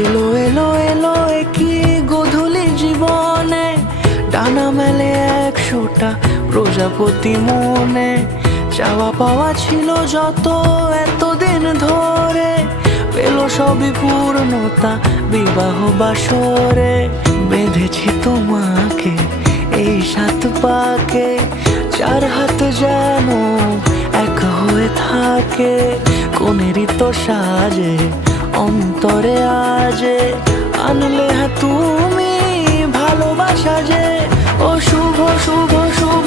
এলো এলো এলো কি গোধূলি জীবনে, ডানা মেলে 100টা প্রজাপতি মনে। চাওয়া পাওয়া ছিল যত এতদিন ধরে, পেল সবই পূর্ণতা বিবাহ বাসরে। বেঁধেছি তোমাকে এই 7 পাকে, 4 হাত যেন এক হয়ে থাকে। কোনেরই তো সাজে অন্তরে আজে, আনলে তুমি ভালোবাসা যে। ও শুভ শুভ শুভ